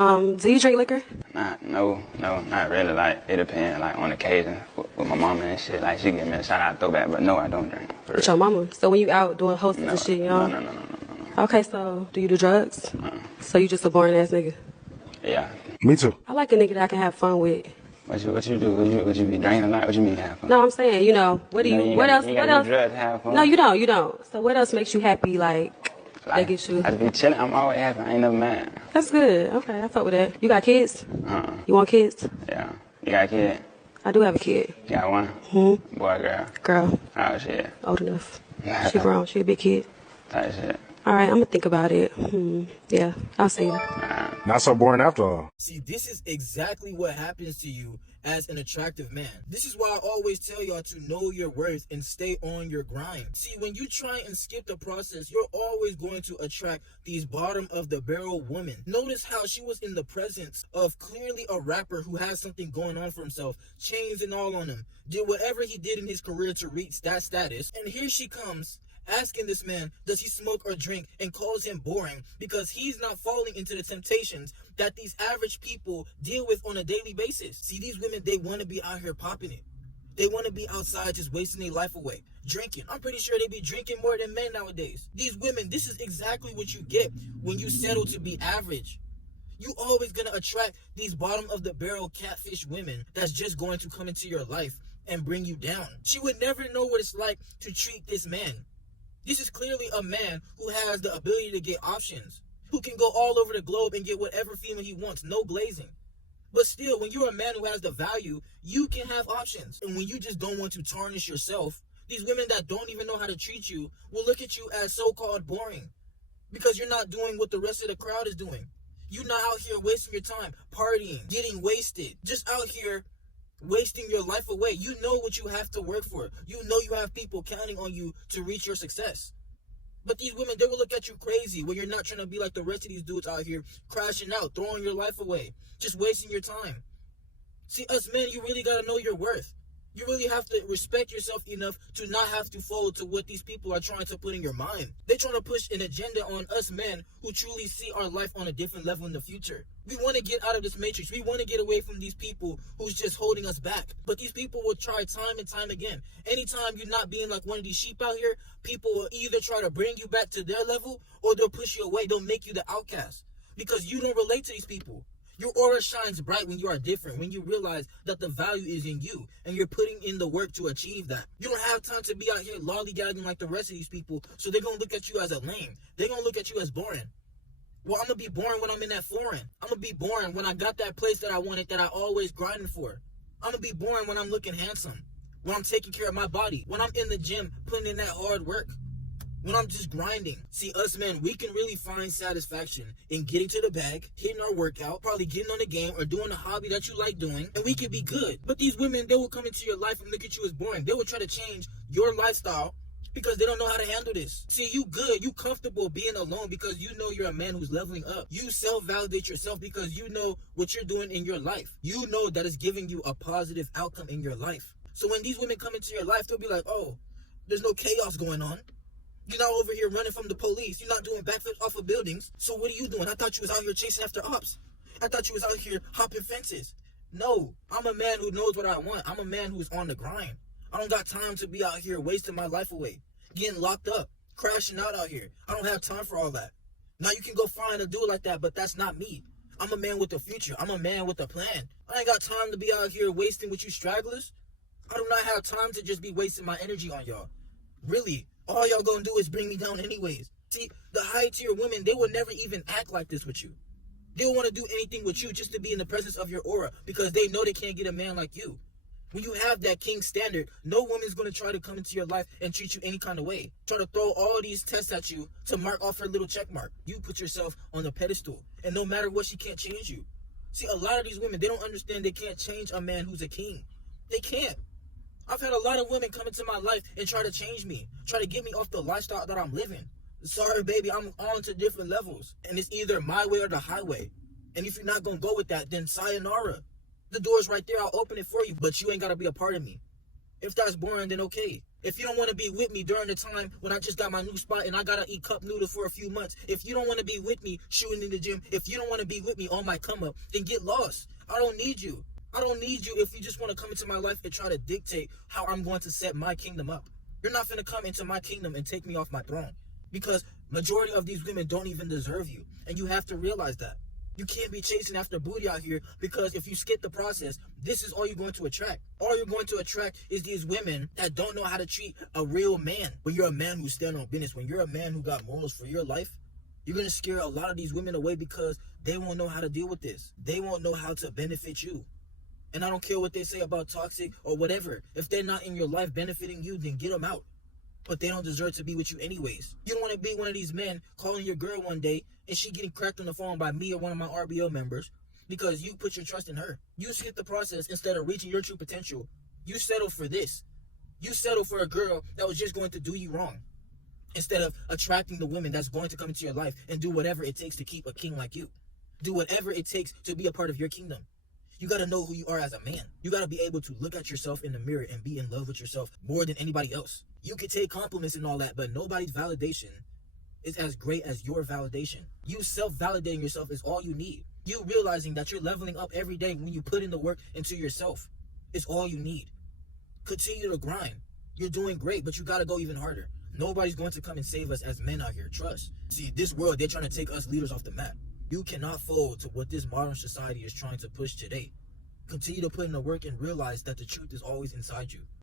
Do you drink liquor? No, not really. Like, it depends, like, on occasion with my mama and shit. Like, she give me a shout-out throwback, but no, I don't drink. With your mama? So when you out doing hostess No, and shit, you no, know? no, no, no, no, no, no. Okay, so do you do drugs? No. So you just a boring ass nigga? Yeah. Me too. I like a nigga that I can have fun with. What you do? Would you be drinking a lot? What you mean have fun? No, I'm saying, you know, what do you, what else, You what gotta else? do drugs to have fun? No, you don't. So what else makes you happy, like, that gets you? I just be chilling. I'm always happy. I ain't never mad. That's good. Okay, I fuck with that. You got kids? You want kids? Yeah. You got a kid? I do have a kid. You got one? Hmm? Boy, girl? Girl. Oh, shit. Old enough. She grown. She a big kid. Type shit. All right, I'm gonna think about it. Yeah, I'll see you. Not so boring after all. See, this is exactly what happens to you as an attractive man. This is why I always tell y'all to know your worth and stay on your grind. See, when you try and skip the process, you're always going to attract these bottom of the barrel women. Notice how she was in the presence of clearly a rapper who has something going on for himself, chains and all on him, did whatever he did in his career to reach that status, and here she comes asking this man, does he smoke or drink, and calls him boring because he's not falling into the temptations that these average people deal with on a daily basis. See, these women, they want to be out here popping it. They want to be outside just wasting their life away, drinking. I'm pretty sure they be drinking more than men nowadays. These women, this is exactly what you get when you settle to be average. You always gonna attract these bottom of the barrel catfish women that's just going to come into your life and bring you down. She would never know what it's like to treat this man. This is clearly a man who has the ability to get options, who can go all over the globe and get whatever female he wants, no glazing. But still, when you're a man who has the value, you can have options. And when you just don't want to tarnish yourself, these women that don't even know how to treat you will look at you as so-called boring because you're not doing what the rest of the crowd is doing. You're not out here wasting your time, partying, getting wasted, just out here wasting your life away. You know what you have to work for. You know you have people counting on you to reach your success. But these women, they will look at you crazy when you're not trying to be like the rest of these dudes out here crashing out, throwing your life away, just wasting your time. See, us men, you really got to know your worth. You really have to respect yourself enough to not have to fold to what these people are trying to put in your mind. They're trying to push an agenda on us men who truly see our life on a different level in the future. We want to get out of this matrix. We want to get away from these people who's just holding us back. But these people will try time and time again. Anytime you're not being like one of these sheep out here, people will either try to bring you back to their level or they'll push you away. They'll make you the outcast because you don't relate to these people. Your aura shines bright when you are different, when you realize that the value is in you and you're putting in the work to achieve that. You don't have time to be out here lollygagging like the rest of these people, so they're going to look at you as a lame. They're going to look at you as boring. Well, I'm going to be boring when I'm in that foreign. I'm going to be boring when I got that place that I wanted that I always grinding for. I'm going to be boring when I'm looking handsome, when I'm taking care of my body, when I'm in the gym putting in that hard work, when I'm just grinding. See, us men, we can really find satisfaction in getting to the bag, hitting our workout, probably getting on the game or doing a hobby that you like doing, and we can be good. But these women, they will come into your life and look at you as boring. They will try to change your lifestyle because they don't know how to handle this. See, you good, you comfortable being alone because you know you're a man who's leveling up. You self-validate yourself because you know what you're doing in your life. You know that it's giving you a positive outcome in your life. So when these women come into your life, they'll be like, oh, there's no chaos going on. You're not over here running from the police. You're not doing backflips off of buildings. So what are you doing? I thought you was out here chasing after ops. I thought you was out here hopping fences. No, I'm a man who knows what I want. I'm a man who's on the grind. I don't got time to be out here wasting my life away, getting locked up, crashing out here. I don't have time for all that. Now you can go find a dude like that, but that's not me. I'm a man with a future. I'm a man with a plan. I ain't got time to be out here wasting with you stragglers. I do not have time to just be wasting my energy on y'all. Really. All y'all gonna do is bring me down anyways. See, the high tier women, they will never even act like this with you. They will want to do anything with you just to be in the presence of your aura because they know they can't get a man like you. When you have that king standard, no woman's going to try to come into your life and treat you any kind of way. Try to throw all these tests at you to mark off her little check mark. You put yourself on the pedestal, and no matter what, she can't change you. See, a lot of these women, they don't understand they can't change a man who's a king. They can't. I've had a lot of women come into my life and try to change me, try to get me off the lifestyle that I'm living. Sorry, baby, I'm on to different levels. And it's either my way or the highway. And if you're not going to go with that, then sayonara. The door's right there. I'll open it for you, but you ain't got to be a part of me. If that's boring, then okay. If you don't want to be with me during the time when I just got my new spot and I gotta eat cup noodles for a few months, if you don't want to be with me shooting in the gym, if you don't want to be with me on my come up, then get lost. I don't need you. I don't need you if you just want to come into my life and try to dictate how I'm going to set my kingdom up. You're not gonna come into my kingdom and take me off my throne, because majority of these women don't even deserve you, and you have to realize that. You can't be chasing after booty out here, because if you skip the process, this is all you're going to attract. All you're going to attract is these women that don't know how to treat a real man. When you're a man who's standing on business, when you're a man who got morals for your life, you're going to scare a lot of these women away because they won't know how to deal with this. They won't know how to benefit you. And I don't care what they say about toxic or whatever. If they're not in your life benefiting you, then get them out. But they don't deserve to be with you anyways. You don't want to be one of these men calling your girl one day and she getting cracked on the phone by me or one of my RBO members because you put your trust in her. You skip the process instead of reaching your true potential. You settle for this. You settle for a girl that was just going to do you wrong, instead of attracting the women that's going to come into your life and do whatever it takes to keep a king like you. Do whatever it takes to be a part of your kingdom. You got to know who you are as a man. You got to be able to look at yourself in the mirror and be in love with yourself more than anybody else. You can take compliments and all that, but nobody's validation is as great as your validation. You self-validating yourself is all you need. You realizing that you're leveling up every day when you put in the work into yourself is all you need. Continue to grind. You're doing great, but you got to go even harder. Nobody's going to come and save us as men out here. Trust. See, this world, they're trying to take us leaders off the map. You cannot fold to what this modern society is trying to push today. Continue to put in the work and realize that the truth is always inside you.